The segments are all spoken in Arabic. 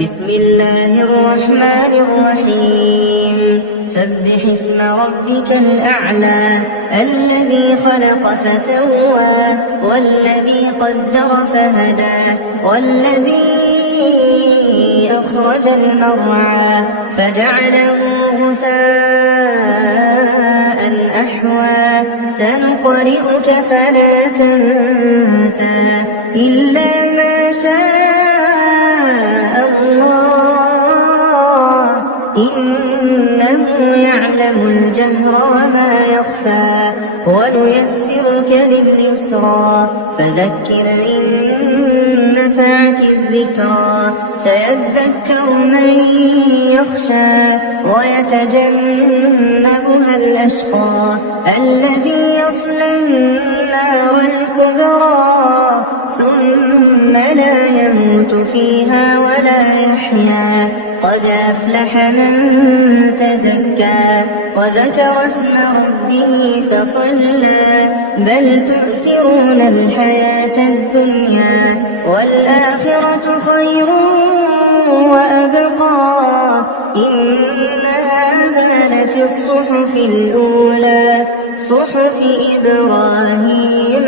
بسم الله الرحمن الرحيم سبح اسم ربك الأعلى الذي خلق فسوى والذي قدر فهدى والذي أخرج المرعى فجعله غثاء أحوى سنقرئك فلا تنسى إلا ما شاء الله إنه يعلم الجهر وما يخفى ونيسرك لليسرى فذكر إن نفعت الذكرى سيذكر من يخشى ويتجنبها الأشقى الذي يصلى النار الكبرى ثم لا يموت فيها ولا يحيا قد أفلح من تزكى وذكر اسم ربه فصلى بل تؤثرون الحياة الدنيا والآخرة خير وأبقى إن هذا لفي الصحف الأولى صحف إبراهيم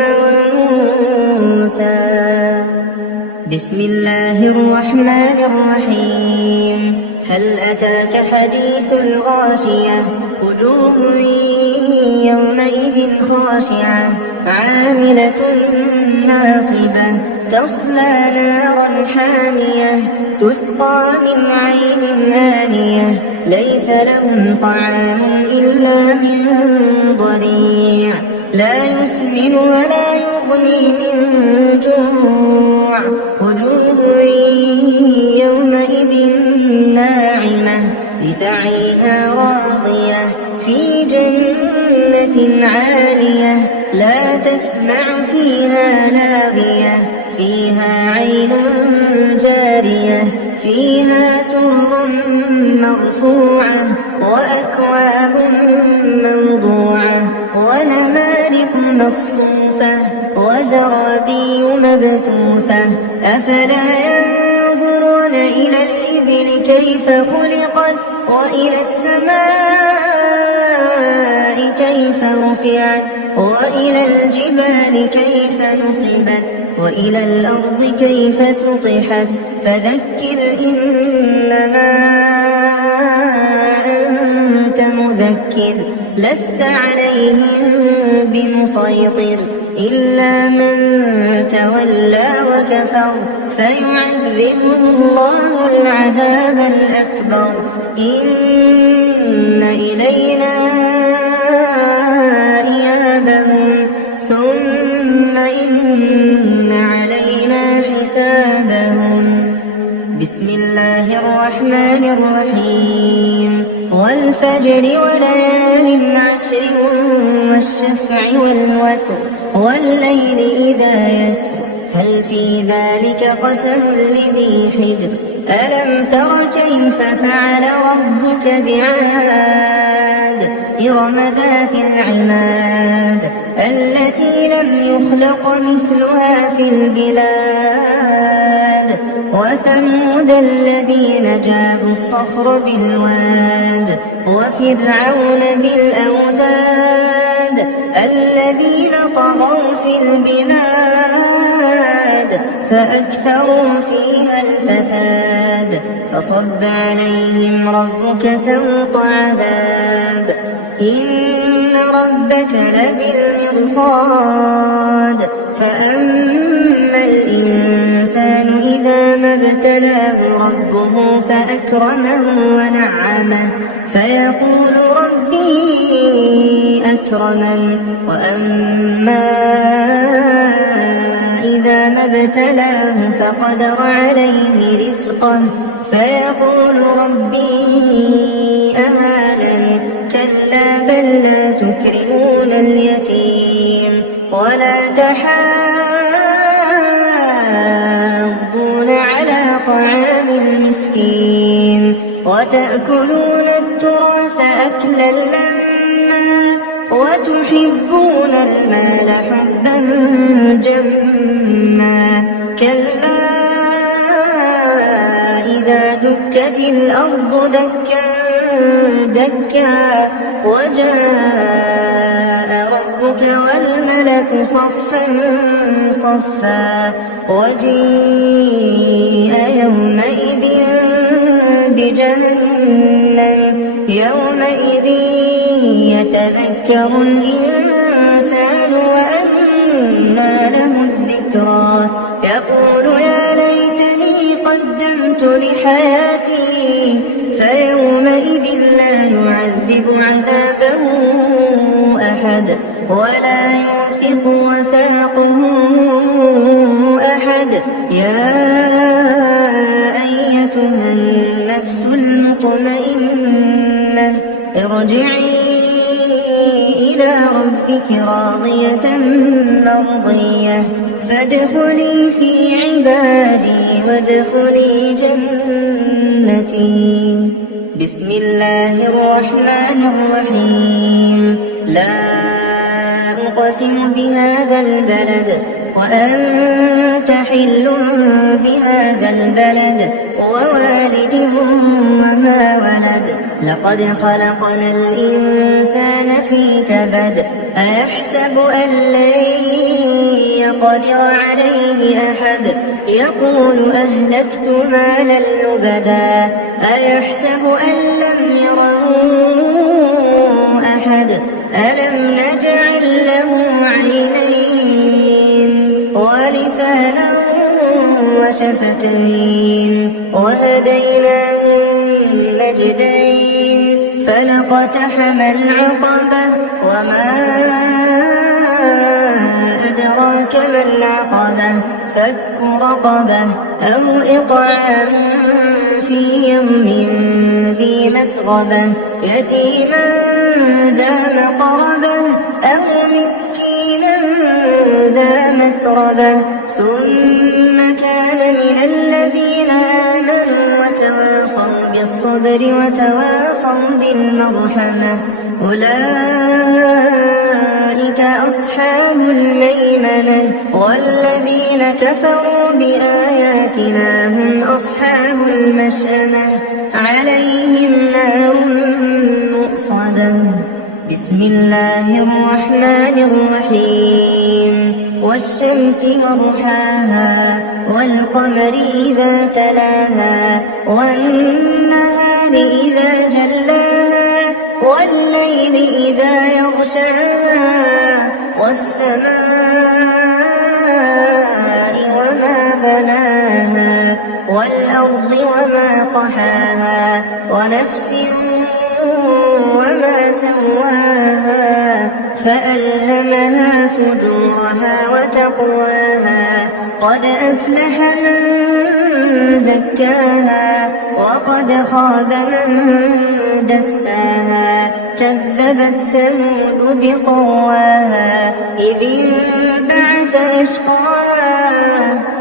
وموسى. بسم الله الرحمن الرحيم هل أتاك حديث الغاشية وجوه يومئذ خاشعة عاملة ناصبة تصلى نارا حامية تسقى من عين آنية ليس لهم طعام إلا من ضريع لا يسمن ولا يغني من جوع وجوه يومئذ ناعمة لسعيها راضية في جنة عالية لا تسمع فيها لاغية فيها عين جارية فيها سرر مرفوعة وأكواب موضوعة ونمارق مصفوفة وزرابي مبثوثة أفلا ينظرون إلى الإبل كيف خلقت وإلى السماء كيف رفعت وإلى الجبال كيف نصبت وإلى الأرض كيف سطحت فذكر إنما أنت مذكر لست عليهم بمسيطر إلا من تولى وكفر فيعذبه الله العذاب الأكبر إن إلينا إيابهم ثم إن علينا حسابهم. بسم الله الرحمن الرحيم والفجر وليال عشر والشفع والوتر والليل إذا يسر هل في ذلك قسم لذي حجر ألم تر كيف فعل ربك بعاد إرم ذات العماد التي لم يخلق مثلها في البلاد وثمود الذين جابوا الصخر بالواد وفرعون ذي الأوتاد الذين طغوا في البلاد فأكثروا فيها الفساد فصب عليهم ربك سوط عذاب إن ربك لبالمرصاد فأما الإنسان إذا ما ابتلاه ربه فأكرمه ونعمه فيقول ربي أكرمن وأما إذا ما ابتلاه فقدر عليه رزقه فيقول ربي أهانن كلا بل لا تكرمون اليتيم ولا تحاضون على طعام المسكين وتأكلون التراث أكلا لما وتحبون المال حبا جما كلا إذا ودكت الأرض دكا دكا وجاء ربك والملك صفا صفا وجيء يومئذ بجهنم يومئذ يتذكر الإنسان وأنى له الذكرى يقول يا ليتني قدمت لحياتي فيومئذ لا يعذب عذابه أحد ولا يوثق وثاقه أحد يا أيتها النفس المطمئنة ارجعي إلى ربك راضية مرضية فادخلي في عبادي وادخلي جنتي. بسم الله الرحمن الرحيم. لا أقسم بهذا البلد وأنت حل بهذا البلد ووالد وما ولد لقد خلقنا الإنسان في كبد أيحسب أن لن يقدر عليه أحد يقول أهلكت مالا لبدا أيحسب أن لم يره أحد ألم نجعل له عينين ولسانا وشفتين وهديناه النجدين فلاقتحم العقبة وما أدراك ما العقبة فك رقبة أو إطعام في يوم ذي مسغبة يتيما ذا مقربة أو مسكينا ذا متربة ثم كان من الذين آمنوا وتواصوا بالصبر وتواصوا بالمرحمة أولئك أصحاب الميمنة والذين كفروا بآياتنا هم أصحاب المشأمة عليهم نار مؤصدة. بسم الله الرحمن الرحيم. والشمس وضحاها والقمر إذا تلاها والنهار إذا جلاها والليل إذا يغشاها والسماء وما بناها والأرض وما طحاها ونفس وما سواها فألهمها فجورها وتقواها قد أفلح من زكاها وقد خاب من دساها كذبت ثمود بطغواها إذ انبعث أشقاها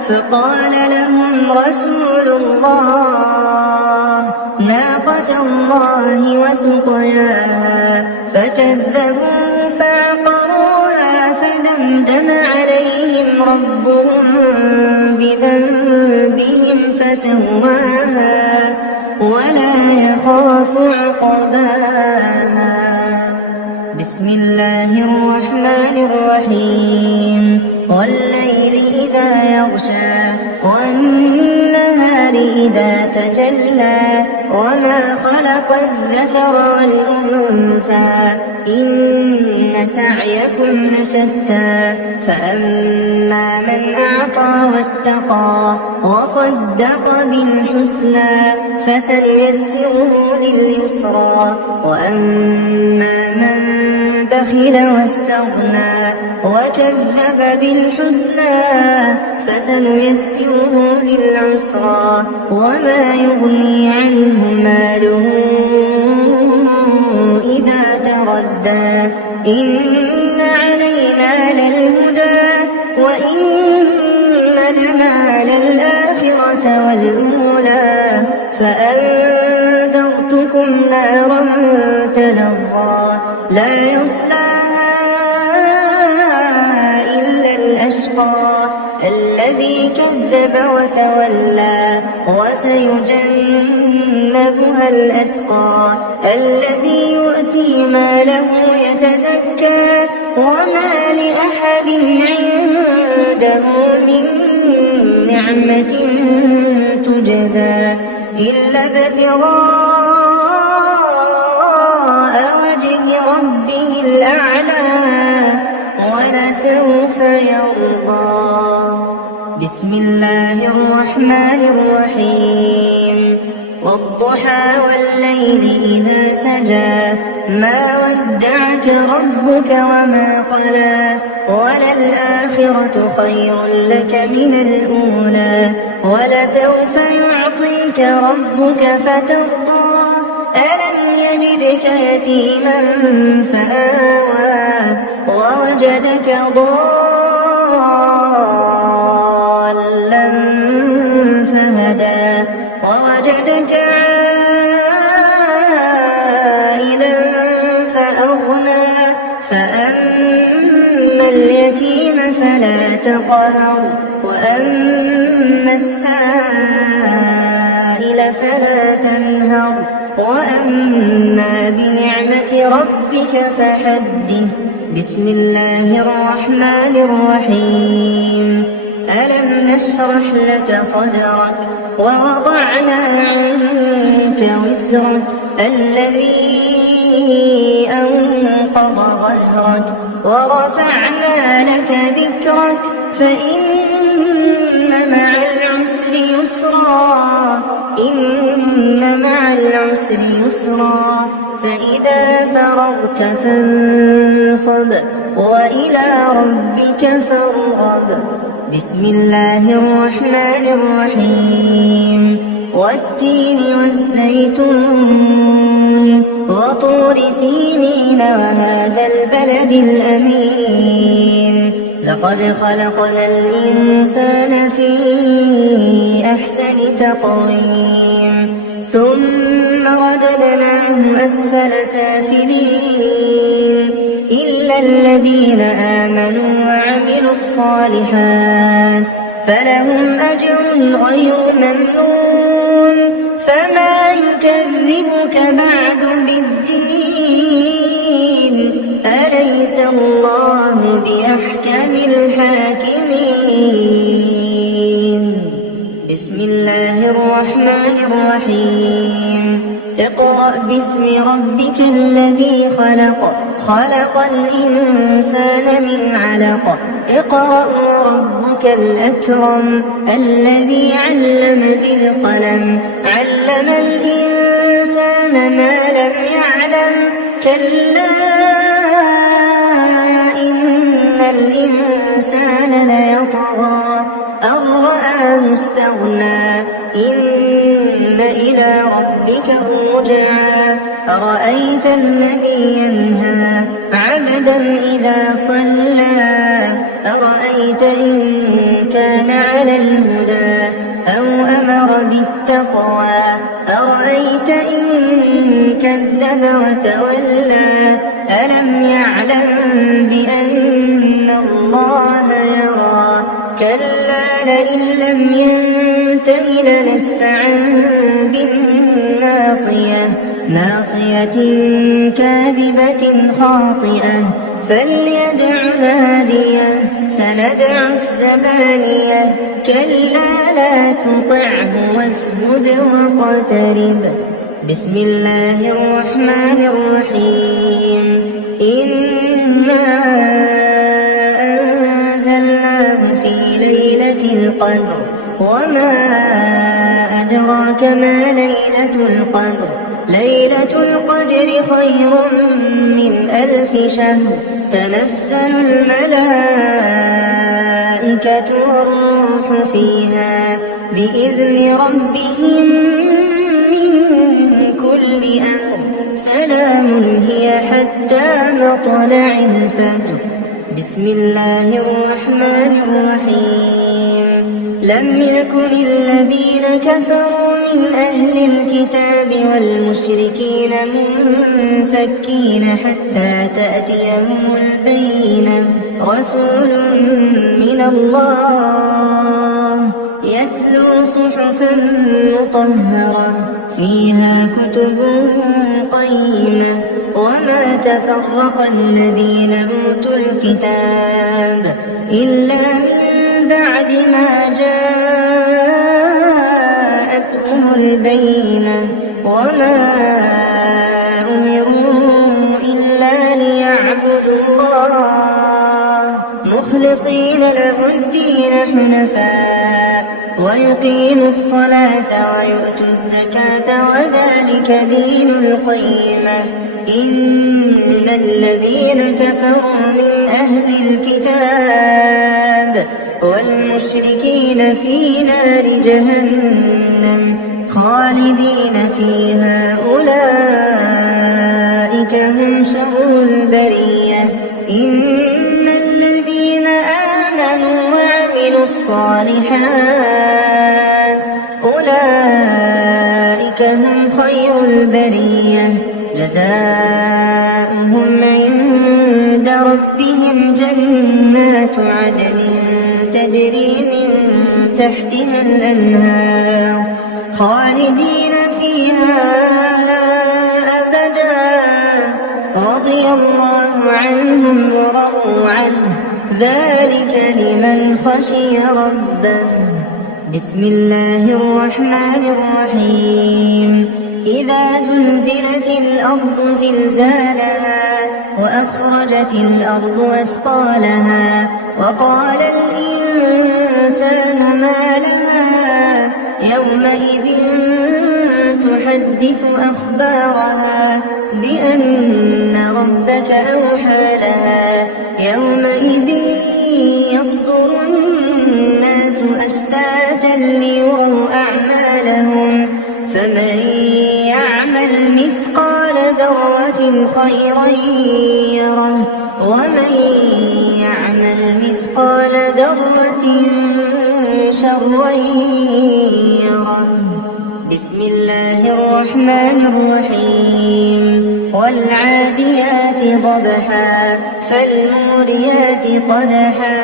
فقال لهم رسول الله ناقة الله وسقياها فكذبوه فعقروها فدمدم عليهم ربهم بذنبهم فسواها ولا يخاف عقباها. بسم الله الرحمن الرحيم. والليل إذا يغشى والنهار إذا تجلى وما خلق الذكر والأنثى إن سعيكم لشتى فأما من أعطى واتقى وصدق بالحسنى فسنيسره لليسرى وأما من بخل واستغنى وكذب بالحسنى فسنيسره للعسرى وما يغني عنه ماله إذا تردى إن علينا للهدى وإن لنا للآخرة والأولى فأنذرتكم نارا تلظى لا يصلاها إلا الأشقى الذي كذب وتولى وسيجنبها وسيجنبها الأتقى الذي يؤتي ماله يتزكى وما لأحد عنده من نعمة تجزى إلا ابتغاء وجه ربه الأعلى ولسوف يرضى. بسم الله الرحمن الرحيم والضحى والليل إذا سجى ما ودعك ربك وما قلى وللآخرة خير لك من الأولى ولسوف يعطيك ربك فترضى ألم يجدك يتيما فآوى ووجدك ضالا فهدى ووجدك عائلا فأغنى فأما اليتيم فلا تقهر وأما السائل فلا تنهر وأما بنعمة ربك فحدث. بسم الله الرحمن الرحيم ألم نشرح لك صدرك ووضعنا عنك وزرك الذي أنقض ظهرك ورفعنا لك ذكرك فإن مع العسر يسرا إن مع العسر يسرا فإذا فرغت فانصب وإلى ربك فارغب. بسم الله الرحمن الرحيم والتين والزيتون وطور سينين وهذا البلد الأمين لقد خلقنا الإنسان في أحسن تقويم ثم رددناه أسفل سافلين إلا الذين آمنوا وعملوا الصالحات فلهم أجر غير ممنون فما يكذبك بعد بالدين أليس الله بأحكم الحاكمين. بسم الله الرحمن الرحيم اقرأ باسم ربك الذي خلق خلق الإنسان من علق اقرأ وربك الأكرم الذي علم بالقلم علم الإنسان ما لم يعلم كلا إن الإنسان ليطغى أن رآه استغنى إن إلى ربك الرجعى أرأيت الذي ينهى عبدا إذا صلى أرأيت إن كان على الهدى أو أمر بالتقوى أرأيت إن كذب وتولى ألم يعلم بأن الله يرى كلا لئن لم ينته لنسفعا بالناصية ناصية كاذبة خاطئة فليدع ناديه سندع الزبانية كلا لا تطعه واسجد واقترب. بسم الله الرحمن الرحيم إنا أنزلناه في ليلة القدر وما أدراك ما ليلة القدر ليلة القدر خير من 1000 شهر تنزل الملائكة والروح فيها بإذن ربهم من كل أمر سلام هي حتى مطلع الفجر. بسم الله الرحمن الرحيم لم يكن الذين كفروا من أهل الكتاب والمشركين منفكين حتى تأتيهم البينة رسول من الله يتلو صحفا مطهرة فيها كتب قيمة وما تفرق الذين أوتوا الكتاب إلا من بعد ما جاءتهم البينة وما أمروا إلا ليعبدوا الله مخلصين له الدين حنفاء ويقيموا الصلاة ويؤتوا الزكاة وذلك دين القيمة إن الذين كفروا من أهل الكتاب والمشركين في نار جهنم خالدين فيها أولئك هم شر البرية إن الذين آمنوا وعملوا الصالحات أولئك هم خير البرية جزاؤهم عند ربهم جنات عدن تجري من تحتها الأنهار خالدين فيها أبدا رضي الله عنهم ورضوا عنه ذلك لمن خشي ربه بسم الله الرحمن الرحيم إذا زلزلت الأرض زلزالها وأخرجت الأرض أثقالها وقال الإنسان ما لها يومئذ تحدث أخبارها بأن ربك أوحى لها يومئذ يصدر الناس أشتاتا ليروا أعمالهم فمن يعمل مثقال ذرة خيرا يره ومن يعمل مثقال ذرة شرا يره بسم الله الرحمن الرحيم والعاديات ضبحا فالموريات قدحا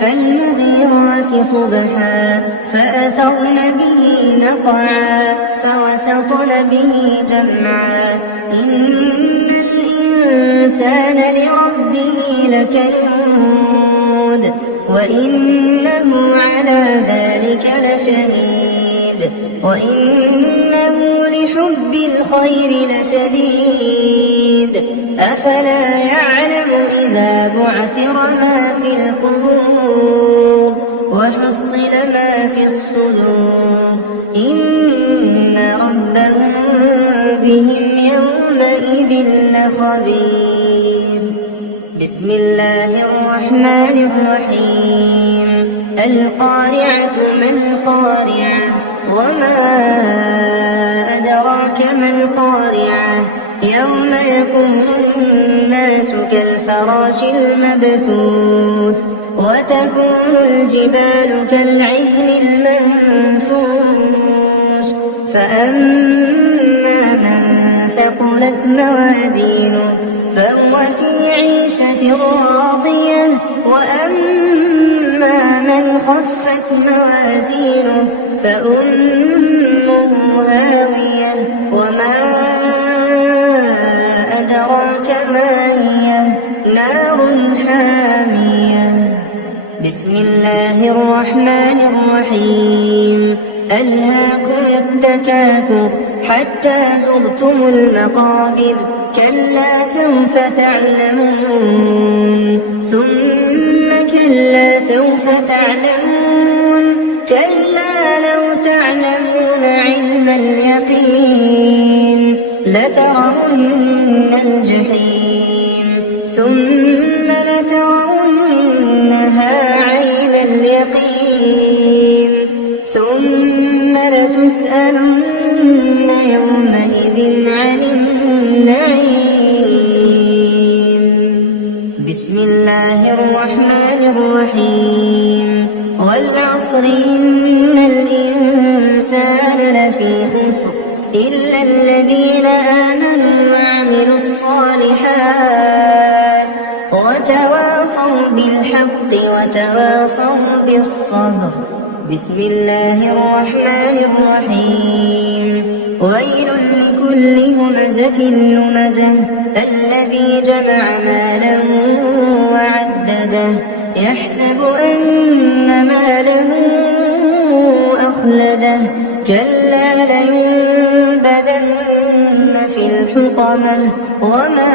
فالمغيرات صبحا فأثرن به نقعا فوسطن به جمعا إن الإنسان لربه لكنود وإنه على ذلك لشهيد وإنه لحب الخير لشديد أفلا يعلم إذا بعثر ما في القبور وحصل ما في الصدور إن ربهم بهم يومئذ لخبير بسم الله الرحمن الرحيم القارعة ما القارعة وما أدراك ما القارعة يوم يكون الناس كالفراش المبثوث وتكون الجبال كالعهن المنفوش فأما من ثقلت موازينه فهو في عيشة راضية وأما من خفت موازينه فأمه هاوية وما أدراك ما هي نار حامية بسم الله الرحمن الرحيم ألهاكم التكاثر حتى زرتم المقابر كلا سوف تعلمون ثم كلا سوف تعلمون كلا لو تعلمون علم اليقين لترون الجحيم ثم لترونها عين اليقين ثم لتسألن يومئذ عن النعيم بسم الله الرحمن الرحيم والعصر إن الإنسان لفي خسر إلا الذين آمنوا وعملوا الصالحات وتواصوا بالحق وتواصوا بالصبر بسم الله الرحمن الرحيم ويل لكل همزة لمزة الذي جمع مالا وعدده يحسب أن ماله أخلده كلا لينبذن في الحطمة وما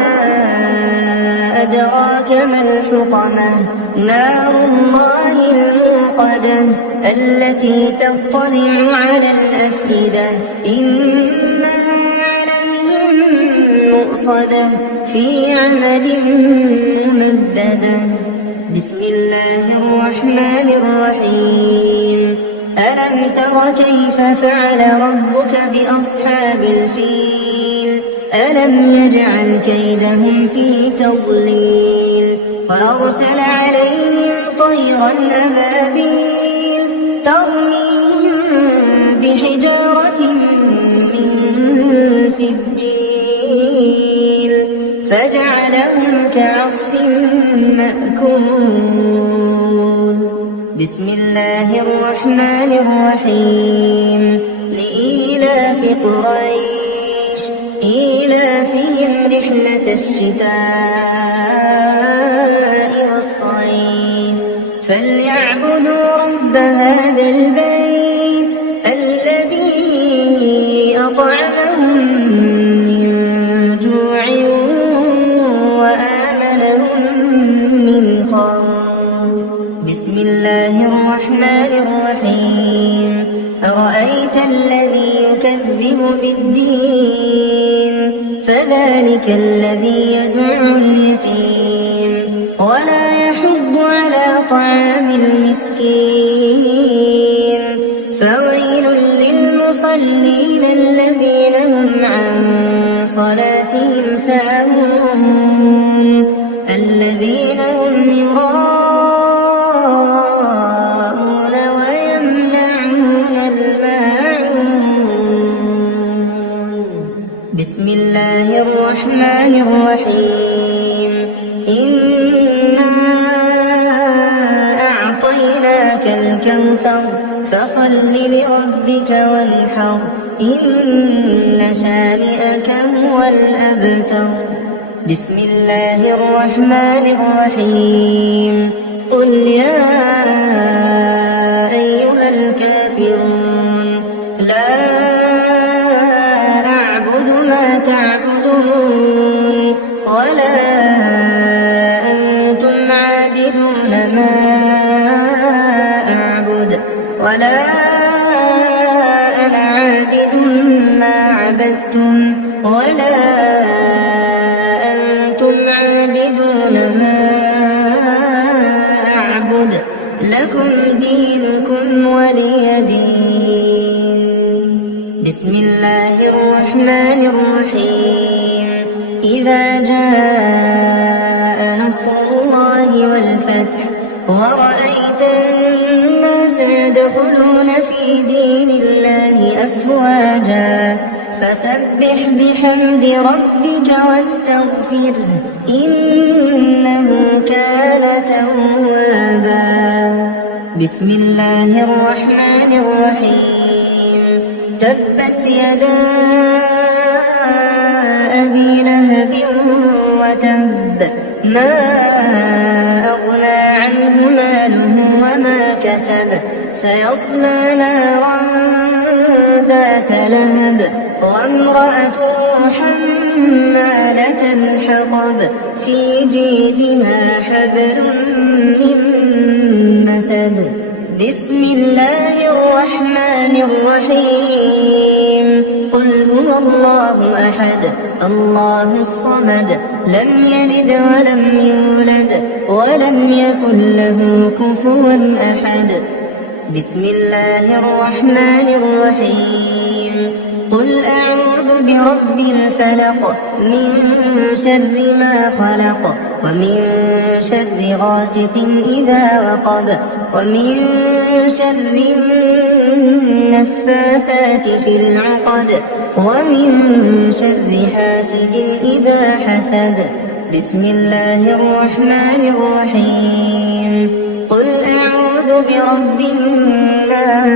أدراك ما الحطمة نار الله الموقدة التي تطلع على الأفئدة إنها عليهم مؤصدة في عمد ممددة بسم الله الرحمن الرحيم ألم تر كيف فعل ربك بأصحاب الفيل ألم يجعل كيدهم في تضليل وأرسل عليهم طيرا أبابيل ترميهم بحجارة من سجيل فجعلهم كعصف مأكول بسم الله الرحمن الرحيم لإيلاف قريش إيلافهم رحلة الشتاء والصيف فليعبدوا رب هذا البيت الذي أطعمهم من جوع وآمنهم من خوف بسم الله الرحمن الرحيم أرأيت الذي يكذب بالدين فذلك الذي يدعو اليتيم ولا يحض على طعام المسكين فويل للمصلين الذين هم عن صلاتهم ساهون الذين هم يراءون ويمنعون الماعون بسم الله الرحمن الرحيم إنا أعطيناك الكوثر فصل لربك وانحر إن شانئك هو الأبتر بسم الله الرحمن الرحيم قل يا أيها الكافرون لا أعبد ما تعبدون ولا أنتم عابدون ما أعبد ولا أنا عابد ما عبدتم ولا أنتم عابدون ما أعبد لكم دينكم ولي دين بسم الله الرحمن الرحيم إذا جاء نصر الله والفتح ورأيت الناس يدخلون في دين الله أفواجا فسبح بحمد ربك واستغفره إنه كان توابا بسم الله الرحمن الرحيم تبت يدا أبي لهب وتب ما أغنى عنه ماله وما كسب سيصلى نارا ذات لهب وامرأته حمالة الحطب في جيدها حبل من مسد بسم الله الرحمن الرحيم قل هو الله أحد الله الصمد لم يلد ولم يولد ولم يكن له كفوا أحد بسم الله الرحمن الرحيم قل أعوذ برب الفلق من شر ما خلق ومن شر غاسق إذا وقب ومن شر النفاثات في العقد ومن شر حاسد إذا حسد بسم الله الرحمن الرحيم قل أعوذ برب الناس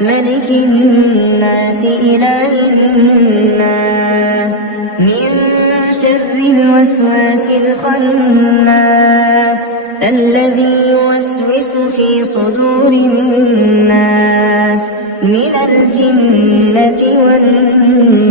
ملك الناس إله الناس من شر الوسواس الخناس الذي يوسوس في صدور الناس من الجنة والناس.